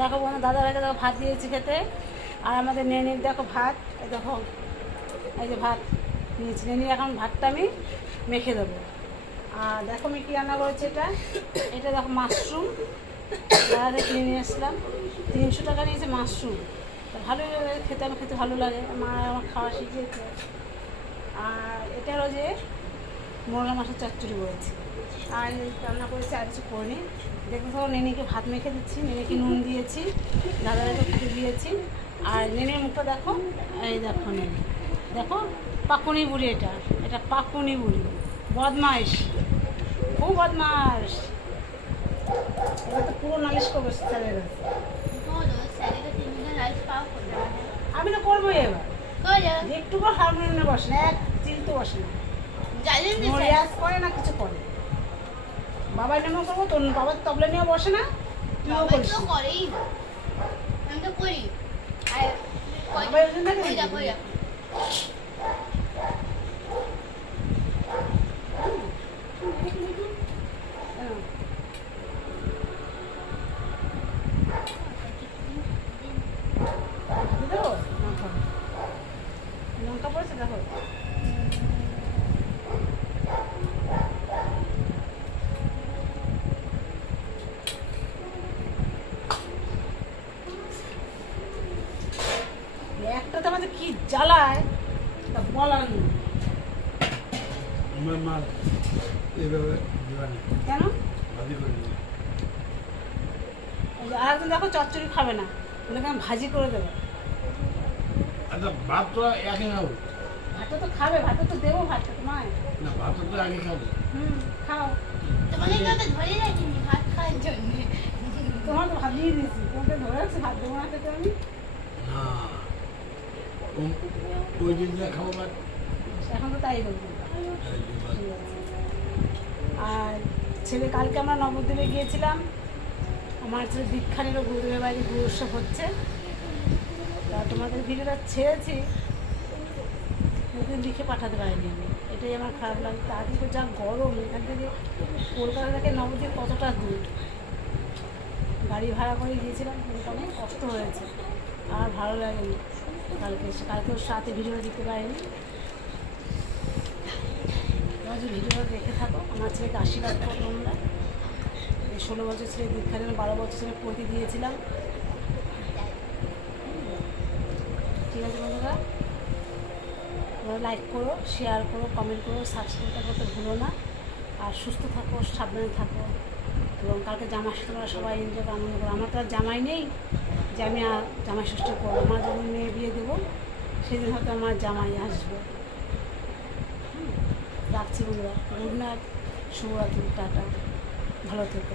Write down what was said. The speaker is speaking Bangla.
দেখো বন্ধু, দাদা ভাইকে দেখো ভাত দিয়েছি খেতে। আর আমাদের নেনির দেখো ভাত, এই দেখো এই যে ভাত নিয়েছি। নেনির এখন ভাতটা আমি মেখে দেবো। আর দেখো আমি কী রান্না করেছি। এটা দেখো মাশরুম, দাদা কিনে নিয়ে আসলাম। 300 টাকা নিয়েছে মাশরুম। তা ভালোই লাগে খেতে, আমার খেতে ভালো লাগে। মা আমার খাওয়া শিখিয়েছে। আর এটা হলো যে মোরলা মাছের চচ্চড়ি করেছি। আর রান্না করেছি, আর কিছু করিনি। দেখতে থাকো, নেনিকে ভাত মেখে দিচ্ছি। নেনিকে নুন দিয়েছি, দাদাকে খেতে দিয়েছি। আর নেনির মুখটা দেখো, এই দেখো নেনি দেখো, পাকুনি বুড়ি। এটা পাকুনি বুড়ি, বদমাইশ, খুব বদমাইশ। এটা তো পুরো নালিশ করবো স্যারের কাছে। আমি তো করবোই এবার। একটু করে হারমোনিয়ামে বসে না, এক চিলতে বসে না, রিয়াজ করে না, কিছু করে। বাবার নামও করবো, তোর বাবার তবলা নিয়েও বসে না, তুইও করিস। আমি তো করি। লঙ্কা পড়েছে দেখো। একটা তো আমাদের কি জ্বালায় তা বলার নেই। কেন? আর একদিন দেখো চচ্চড়ি খাবে না, ওটাকে আমি ভাজি করে দেবো। আচ্ছা, ভাত তো একই খাবো। ভাতটা তো খাবে, ভাতটা তো দেবো, ভাতটা তোমায়। না, ভাত তো আগে খাবো। খাও। তোমাদের তো ধরে রাখিনি ভাত খাওয়ার জন্য। তোমার তো ভাত দিয়ে দিয়েছি, তোমাকে ধরে রাখছি ভাত দেবো না খেতে আমি। না, ওই দিনটা খাবো ভাত। এখন তো তাই বলবো। আর ছেলে, কালকে আমরা নবদ্বীপে গিয়েছিলাম। আমার ছেলে দীক্ষা নিল, গুরুদেবের বাড়ি গুরু উৎসব হচ্ছে। তা তোমাদের ভিডিওটা ছেড়েছি, ওদের লিখে পাঠাতে পারিনি আমি। এটাই আমার খারাপ লাগে। তাড়াতাড়ি তো যা গরম, এখান থেকে কলকাতা থেকে নবদ্বীপ কতটা দূর, গাড়ি ভাড়া করে গিয়েছিলাম, কিন্তু অনেক কষ্ট হয়েছে। আর ভালো লাগেনি কালকে ওর সাথে ভিডিওটা দিতে পারিনি। তোমরা যে ভিডিওটা দেখে থাকো, আমার ছেলেকে আশীর্বাদ করো তোমরা। এই 16 বছর ছেলে দীক্ষা দিলাম, 12 বছর ছেলে পতি দিয়েছিলাম। ঠিক আছে বন্ধুরা, তোমরা লাইক করো, শেয়ার করো, কমেন্ট করো, সাবস্ক্রাইব করতে ভুলো না। আর সুস্থ থাকো, সাবধানে থাকো। এবং কালকে জামাই ষষ্ঠী তোমরা সবাই এনজয় করে আনন্দ করো। আমার তো আর জামাই নেই যে আমি জামাই ষষ্ঠী করবো। আমার যখন মেয়ে বিয়ে দেবো, সেদিন হয়তো আমার জামাই আসবে। রাখছি বন্ধুরা, গুড নাইট, শুভরাত্রি, টাটা, ভালো থেকো।